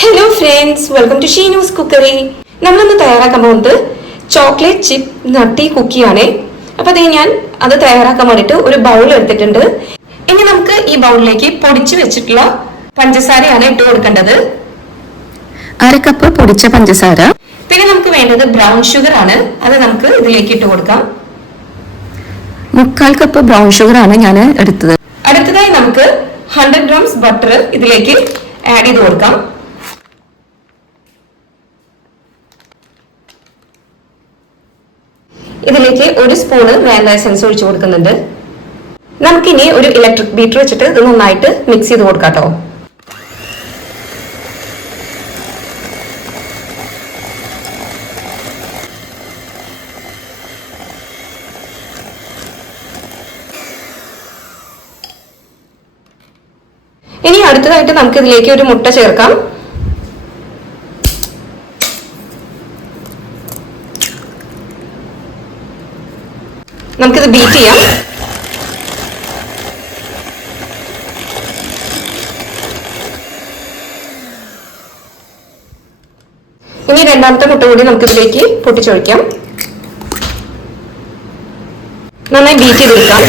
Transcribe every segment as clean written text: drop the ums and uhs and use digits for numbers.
Hello friends, welcome to Sheenu's cookery. നമ്മളിന്ന് തയ്യാറാക്കാൻ പോകുന്നത് ചോക്ലേറ്റ് ചിപ്പ് നട്ടി കുക്കിയാണ്. അപ്പൊ അതേ ഞാൻ അത് തയ്യാറാക്കാൻ വേണ്ടിയിട്ട് ഒരു ബൗൾ എടുത്തിട്ടുണ്ട്. ഇനി നമുക്ക് ഈ ബൗളിലേക്ക് പൊടിച്ചു വെച്ചിട്ടുള്ള പഞ്ചസാരയാണ് ഇട്ട് കൊടുക്കേണ്ടത്. 1/2 കപ്പ് പൊടിച്ച പഞ്ചസാര. പിന്നെ നമുക്ക് വേണ്ടത് ബ്രൗൺ ഷുഗർ ആണ്. അത് നമുക്ക് ഇതിലേക്ക് ഇട്ട് കൊടുക്കാം. 1/4 കപ്പ് ബ്രൗൺ ഷുഗർ ആണ് ഞാൻ എടുത്തത്. അടുത്തതായി നമുക്ക് 100 grams ബട്ടർ ഇതിലേക്ക് ആഡ് ചെയ്ത് കൊടുക്കാം. ഇതിലേക്ക് 1 സ്പൂണ് വാനില എസൻസ് ഒഴിച്ചു കൊടുക്കുന്നുണ്ട്. നമുക്കിനി ഒരു ഇലക്ട്രിക് ബീറ്റർ വെച്ചിട്ട് ഇത് നന്നായിട്ട് മിക്സ് ചെയ്ത് കൊടുക്കാം കേട്ടോ. ഇനി അടുത്തതായിട്ട് നമുക്ക് ഇതിലേക്ക് ഒരു മുട്ട ചേർക്കാം. നമുക്കിത് ബീറ്റ് ചെയ്യാം. ഇനി രണ്ടാമത്തെ മുട്ട കൂടി നമുക്കിതിലേക്ക് പൊട്ടിച്ചൊഴിക്കാം. നന്നായി ബീറ്റ് ചെയ്തെടുക്കാം.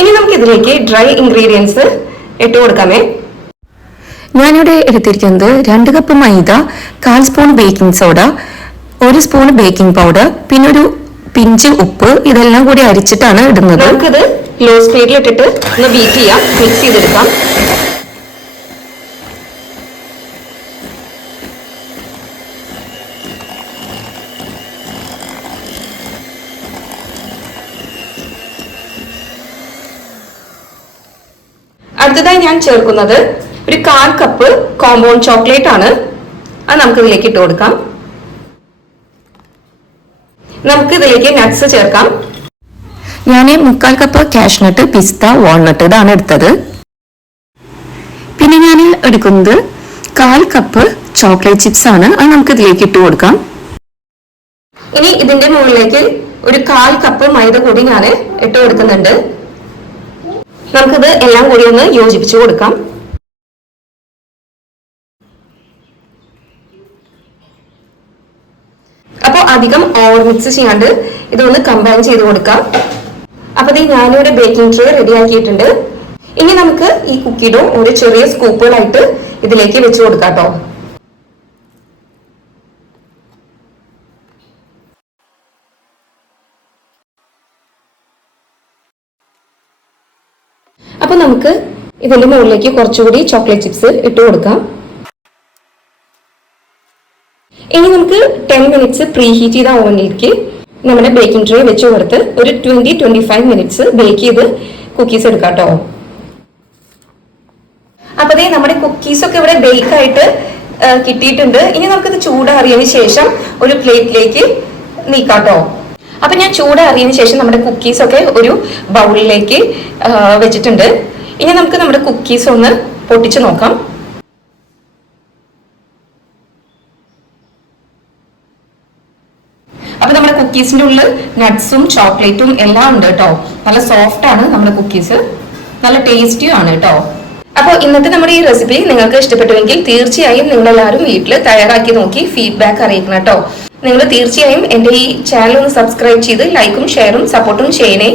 ഇനി നമുക്ക് ഇതിലേക്ക് ഡ്രൈ ഇൻഗ്രീഡിയൻസ് ഇട്ട് കൊടുക്കാമേ. ഞാനിവിടെ എടുത്തിരിക്കുന്നത് 2 കപ്പ് മൈദ, 1/4 spoon baking soda, 1 spoon baking powder, പിന്നെ ഒരു പിഞ്ച് ഉപ്പ്. ഇതെല്ലാം കൂടി അരിച്ചിട്ടാണ് ഇടുന്നത്. നമുക്കിത് ലോ സ്പീഡിൽ ഇട്ടിട്ട് ഒന്ന് ബീറ്റ് ചെയ്യാം, മിക്സ് ചെയ്തെടുക്കാം. അടുത്തതായി ഞാൻ ചേർക്കുന്നത് ഒരു 1/4 കപ്പ് കോമ്പൗണ്ട് ചോക്ലേറ്റ് ആണ്. അത് നമുക്ക് ഇതിലേക്ക് ഇട്ട് കൊടുക്കാം. നമുക്ക് ഇതിലേക്ക് നട്ട്സ് ചേർക്കാം. ഞാൻ 1/4 കപ്പ് കാഷ്നട്ട്, പിസ്ത, വാൾനട്ട് ഇതാണ് എടുത്തത്. പിന്നെ ഞാൻ എടുക്കുന്നത് 1/4 കപ്പ് ചോക്ലേറ്റ് ചിപ്സ് ആണ്. അത് നമുക്ക് ഇതിലേക്ക് ഇട്ട് കൊടുക്കാം. ഇനി ഇതിന്റെ മുകളിലേക്ക് ഒരു 1/4 കപ്പ് മൈദ കൂടി ഞാൻ ഇട്ട് കൊടുക്കുന്നുണ്ട്. നമുക്കിത് എല്ലാം കൂടി ഒന്ന് യോജിപ്പിച്ചു കൊടുക്കാം. അപ്പോൾ അധികം ഓവർ മിക്സ് ചെയ്യാണ്ട് ഇതൊന്ന് കമ്പൈൻ ചെയ്ത് കൊടുക്കാം. അപ്പൊ ഞാനിവിടെ ബേക്കിംഗ് ട്രേ റെഡി ആക്കിയിട്ടുണ്ട്. ഇനി നമുക്ക് ഈ കുക്കി ഡോ ഒരു ചെറിയ സ്കൂപ്പുകളായിട്ട് ഇതിലേക്ക് വെച്ച് കൊടുക്കാം കേട്ടോ. അപ്പൊ നമുക്ക് ഇതിന്റെ മുകളിലേക്ക് കുറച്ചുകൂടി ചോക്ലേറ്റ് ചിപ്സ് ഇട്ട് കൊടുക്കാം. ഇനി നമുക്ക് 10 മിനിറ്റ്സ് പ്രീ ഹീറ്റ് ചെയ്ത ഓവനിലേക്ക് നമ്മുടെ ബേക്കിംഗ് ട്രേ വെച്ച് കൊടുത്ത് ഒരു 20-25 മിനിറ്റ്സ് ബേക്ക് ചെയ്ത് കുക്കീസ് എടുക്കാം കേട്ടോ. അപ്പൊ നമ്മുടെ കുക്കീസ് ഒക്കെ ഇവിടെ ബേക്ക് ആയിട്ട് കിട്ടിയിട്ടുണ്ട്. ഇനി നമുക്കിത് ചൂടാറിയതിനു ശേഷം ഒരു പ്ലേറ്റിലേക്ക് നീക്കാം കേട്ടോ. അപ്പൊ ഞാൻ ചൂടാറിയതിനു ശേഷം നമ്മുടെ കുക്കീസ് ഒക്കെ ഒരു ബൗളിലേക്ക് വെച്ചിട്ടുണ്ട്. ഇനി നമുക്ക് നമ്മുടെ കുക്കീസ് ഒന്ന് പൊട്ടിച്ചു നോക്കാം. അപ്പൊ നമ്മുടെ കുക്കീസിന്റെ ഉള്ളിൽ നട്ട്സും ചോക്ലേറ്റും എല്ലാം ഉണ്ട് കേട്ടോ. നല്ല സോഫ്റ്റ് ആണ് നമ്മുടെ കുക്കീസ്, നല്ല ടേസ്റ്റിയും ആണ് കേട്ടോ. അപ്പോൾ ഇന്നത്തെ നമ്മുടെ ഈ റെസിപ്പി നിങ്ങൾക്ക് ഇഷ്ടപ്പെട്ടുവെങ്കിൽ തീർച്ചയായും നിങ്ങളെല്ലാവരും വീട്ടിൽ തയ്യാറാക്കി നോക്കി ഫീഡ്ബാക്ക് അറിയിക്കണം കേട്ടോ. നിങ്ങൾ തീർച്ചയായും എൻ്റെ ഈ ചാനൽ ഒന്ന് സബ്സ്ക്രൈബ് ചെയ്ത് ലൈക്കും ഷെയറും സപ്പോർട്ടും ചെയ്യണേ.